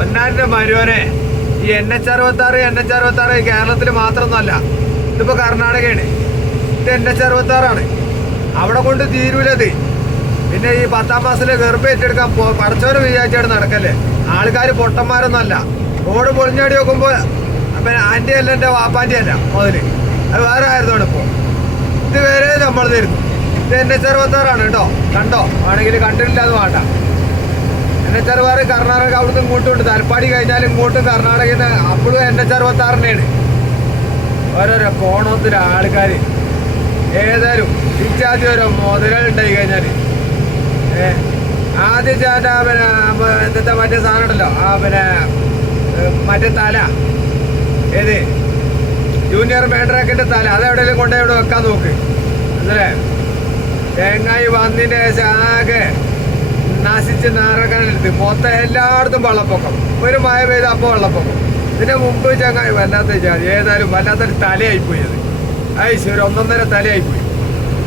പൊന്നാന്റെ മരുവനെ ഈ NH66 NH66 കേരളത്തിൽ മാത്രമൊന്നുമല്ല, ഇതിപ്പോ കർണാടകയാണ്. ഇത് NH66 അവിടെ കൊണ്ട് തീരൂലത്. പിന്നെ ഈ 10ാം ക്ലാസ്സിലെ ഗർഭം ഏറ്റെടുക്കാൻ പഠിച്ചവന് വിചാരിച്ചാണ് നടക്കല്ലേ. ആൾക്കാർ പൊട്ടന്മാരൊന്നുമല്ല. റോഡ് പൊളിഞ്ഞാടി നോക്കുമ്പോ പിന്നെ ആന്റി അല്ല, എൻ്റെ വാപ്പാൻ്റെ അല്ല മുതല്, അത് വേറെ ആയിരുന്നാണ് ഇപ്പോ. ഇത് വരെ നമ്മൾ തരുന്നു. ഇത് NH66 കേട്ടോ. കണ്ടോ? ആണെങ്കിൽ കണ്ടിട്ടില്ല, അത് വേണ്ട. NH66 കർണാടക അവിടുന്ന് ഇങ്ങോട്ടും ഉണ്ട്. തലപ്പാടി കഴിഞ്ഞാലും ഇങ്ങോട്ടും കർണാടകയിൽ നിന്ന് അപ്പോഴും NH66 ഓരോരോ പോണത്തിൽ ആൾക്കാർ ഏതായാലും തിരിച്ചാദ്യം ഓരോ മുതലുണ്ടായി കഴിഞ്ഞാൽ ആദ്യം ചേട്ടാ പിന്നെ എന്താ മറ്റേ സാധനം ഉണ്ടല്ലോ, പിന്നെ മറ്റേ തല ഏത് ജൂനിയർ മേഡ്രാക്കിന്റെ തല അതെവിടെയെങ്കിലും കൊണ്ടുപോയി വെക്കാൻ നോക്ക്. അല്ലേ തേങ്ങായി വന്നതിന്റെ ശേഷം ആകെ നശിച്ച് നാരകനെടുത്ത് മൊത്തം എല്ലായിടത്തും വെള്ളപ്പൊക്കം. ഒരു മഴ പെയ്ത് അപ്പോൾ വെള്ളപ്പൊക്കം. ഇതിന്റെ മുമ്പ് ചങ്ങായി വല്ലാത്ത ഏതായാലും വല്ലാത്തൊരു തലയായിപ്പോയി. അത് ഒരു 1.5 തലയായിപ്പോയി.